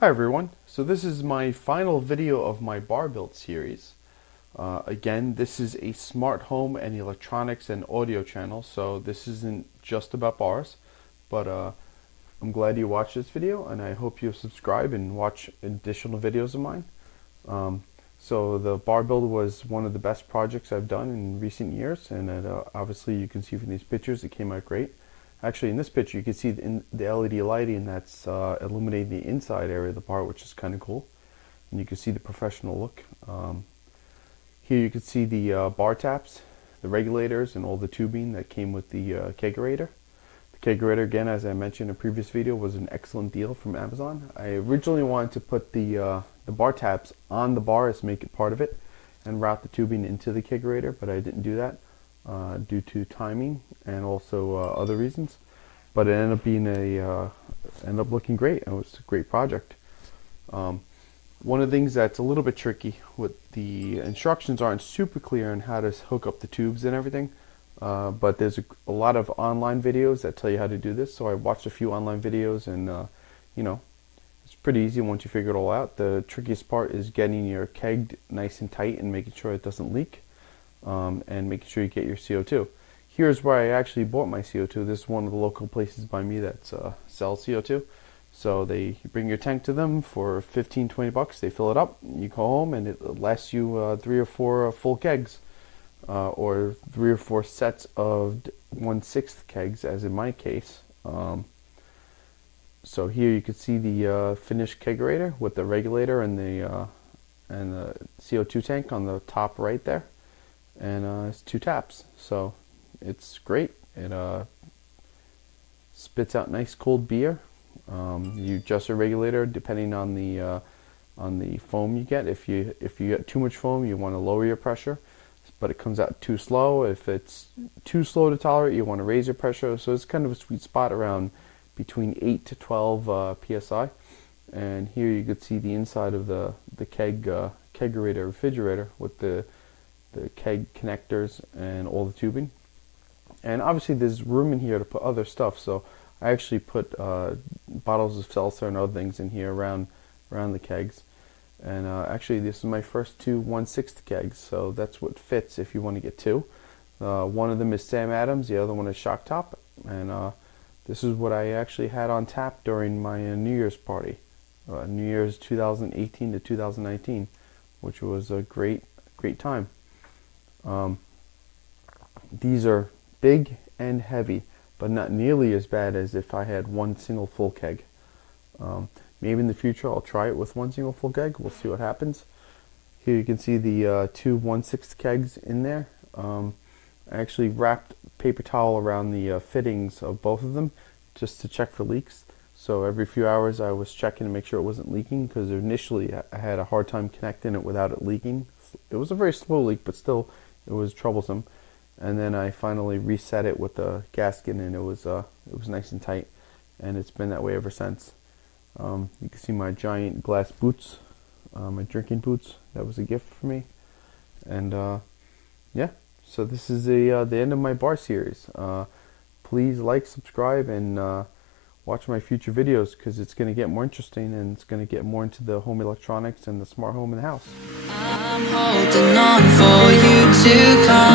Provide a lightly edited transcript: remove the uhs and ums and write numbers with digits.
Hi everyone, so this is my final video of my bar build series. Again, this is a smart home and electronics and audio channel, so this isn't just about bars, but I'm glad you watched this video and I hope you subscribe and watch additional videos of mine. So the bar build was one of the best projects I've done in recent years, and obviously you can see from these pictures it came out great. Actually, in this picture, you can see the LED lighting that's illuminating the inside area of the bar, which is kind of cool. And you can see the professional look. Here you can see the bar taps, the regulators, and all the tubing that came with the kegerator. The kegerator, again, as I mentioned in a previous video, was an excellent deal from Amazon. I originally wanted to put the bar taps on the bars, make it part of it, and route the tubing into the kegerator, but I didn't do that. Due to timing and also other reasons, but it ended up being ended up looking great. It was a great project. One of the things that's a little bit tricky with the instructions aren't super clear on how to hook up the tubes and everything, but there's a lot of online videos that tell you how to do this. So I watched a few online videos, and you know, it's pretty easy once you figure it all out. The trickiest part is getting your keg nice and tight and making sure it doesn't leak. And making sure you get your CO2. Here's where I actually bought my CO2. This is one of the local places by me that sells CO2. So you bring your tank to them for 15-20 bucks. They fill it up. You go home, and it lasts you 3 or 4 full kegs, or 3 or 4 sets of 1/6 kegs, as in my case. So here you can see the finished kegerator with the regulator and the CO2 tank on the top right there. And it's 2 taps, so it's great. It spits out nice cold beer. You adjust your regulator depending on the foam you get. If you get too much foam, you want to lower your pressure, but it comes out too slow. If it's too slow to tolerate, you want to raise your pressure. So it's kind of a sweet spot around between 8 to 12 psi. And here you could see the inside of the kegerator refrigerator with the keg connectors and all the tubing. And obviously there's room in here to put other stuff, so I actually put bottles of seltzer and other things in here around the kegs. And actually this is my first 2 1/6 kegs, so that's what fits if you want to get 2. One of them is Sam Adams, the other one is Shock Top, and this is what I actually had on tap during my New Year's party, New Year's 2018 to 2019, which was a great time. These are big and heavy, but not nearly as bad as if I had one single full keg. Maybe in the future I'll try it with one single full keg. We'll see what happens. Here you can see the 2 1/6 kegs in there. I actually wrapped paper towel around the fittings of both of them just to check for leaks. So every few hours I was checking to make sure it wasn't leaking, because initially I had a hard time connecting it without it leaking. It was a very slow leak, but still it was troublesome. And then I finally reset it with the gasket, and it was nice and tight, and it's been that way ever since. You can see my giant glass boots, my drinking boots. That was a gift for me. And yeah, so this is the end of my bar series. Please like, subscribe, and watch my future videos, because it's going to get more interesting, and it's going to get more into the home electronics and the smart home in the house. I'm holding on for you to come.